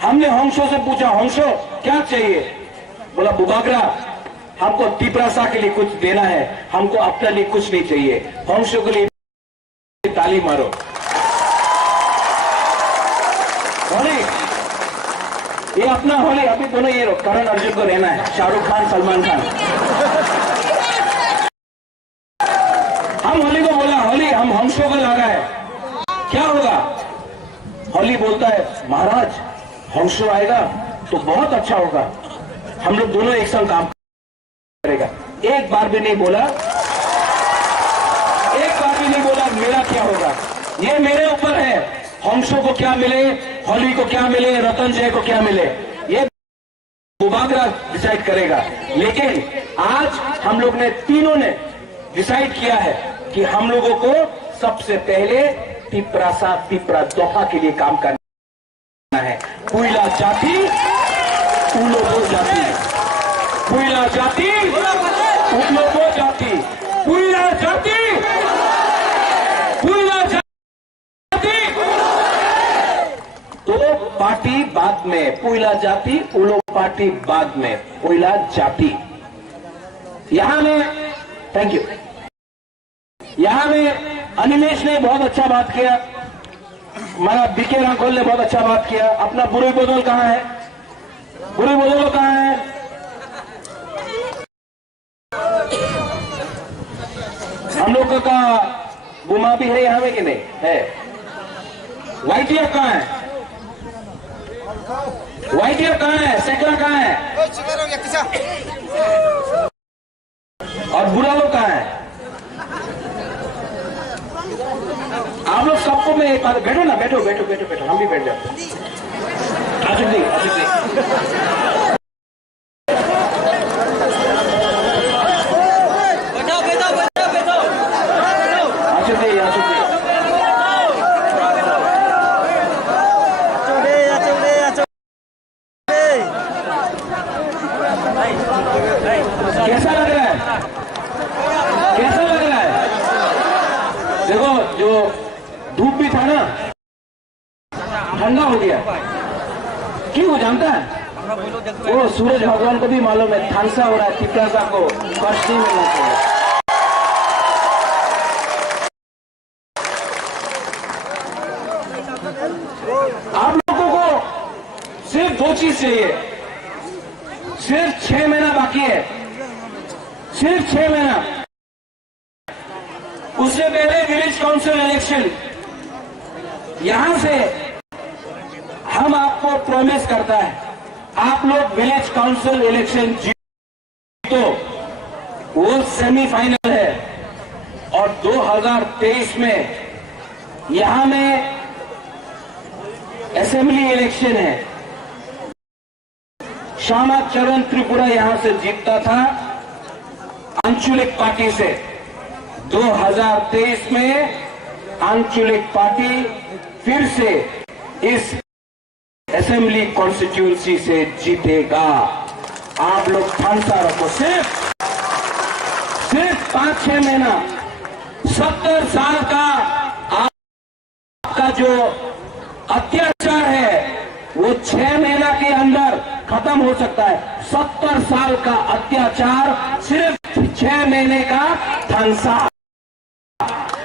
हमने होंशो से पूछा, होंशो क्या चाहिए? बोला बुबागरा, हमको तिपरासा के लिए कुछ देना है, हमको अपने लिए कुछ नहीं चाहिए। होंशो के लिए ताली मारो। होली, ये अपना होली, अभी दोनों ये करण अर्जुन को रहना है, शाहरुख खान सलमान खान। हम होली को बोला, होली हम होंशो को लगा है, क्या होगा? होली बोलता है महाराज होंशो आएगा तो बहुत अच्छा होगा, हम लोग दोनों एक संग काम करेगा। एक बार भी नहीं बोला, एक बार भी नहीं बोला मेरा क्या होगा। ये मेरे ऊपर है, होंशो को क्या मिले, होली को क्या मिले, रतनजय को क्या मिले, ये बुबागरा डिसाइड करेगा। लेकिन आज हम लोग ने तीनों ने डिसाइड किया है कि हम लोगों को सबसे पहले तिपरासा तिपरा दोफा के लिए काम करना है। पुइला जाति उलोबो जाति, पुइला जाति उलोबो जाति, पुइला जाति तो पार्टी बाद में, पुइला जाति उलो पार्टी बाद में, पुइला जाति। यहां में थैंक यू, यहां में अनिमेश ने बहुत अच्छा बात किया, हमारा बीके रांकोल ने बहुत अच्छा बात किया। अपना बुरी बोतल कहां है? बुरी बोतल कहां है? हम लोग का गुमा भी है यहां में कि नहीं है? वाईटीएफ कहां है? वाईटीएफ कहां है? सेकरा कहां है? और बुरा लोग कहां है? आप लोग सबको मैं एक बात, बैठो ना, बैठो बैठो बैठो बैठो, हम भी बैठ जाते। आशिक जी, आशिक जी, बैठो बैठो बैठो बैठो, आशिक जी, आशिक जी, कैसा लग रहा है? कैसा लग रहा है? देखो जो धूप भी था ना, ठंडा हो गया। क्यों जानता है? वो सूरज भगवान को भी मालूम है थानसा हो रहा है, तिपरासा को कष्ट नहीं मिलना चाहिए। आप लोगों को सिर्फ दो चीज चाहिए, सिर्फ 6 महीना बाकी है, सिर्फ 6 महीना। उससे पहले विलेज काउंसिल इलेक्शन, यहां से हम आपको प्रॉमिस करता है, आप लोग विलेज काउंसिल इलेक्शन जीतो, वो सेमीफाइनल है। और 2023 में यहां में असेंबली इलेक्शन है। श्यामा चरण त्रिपुरा यहां से जीतता था आंचलिक पार्टी से। 2023 में आंचलिक पार्टी फिर से इस असेंबली कॉन्स्टिट्यूंसी से जीतेगा। आप लोग ठानसा रखो, सिर्फ 5-6 महीना, 70 साल का आपका जो अत्याचार है वो 6 महीना के अंदर खत्म हो सकता है। 70 साल का अत्याचार सिर्फ 6 महीने का ठानसा।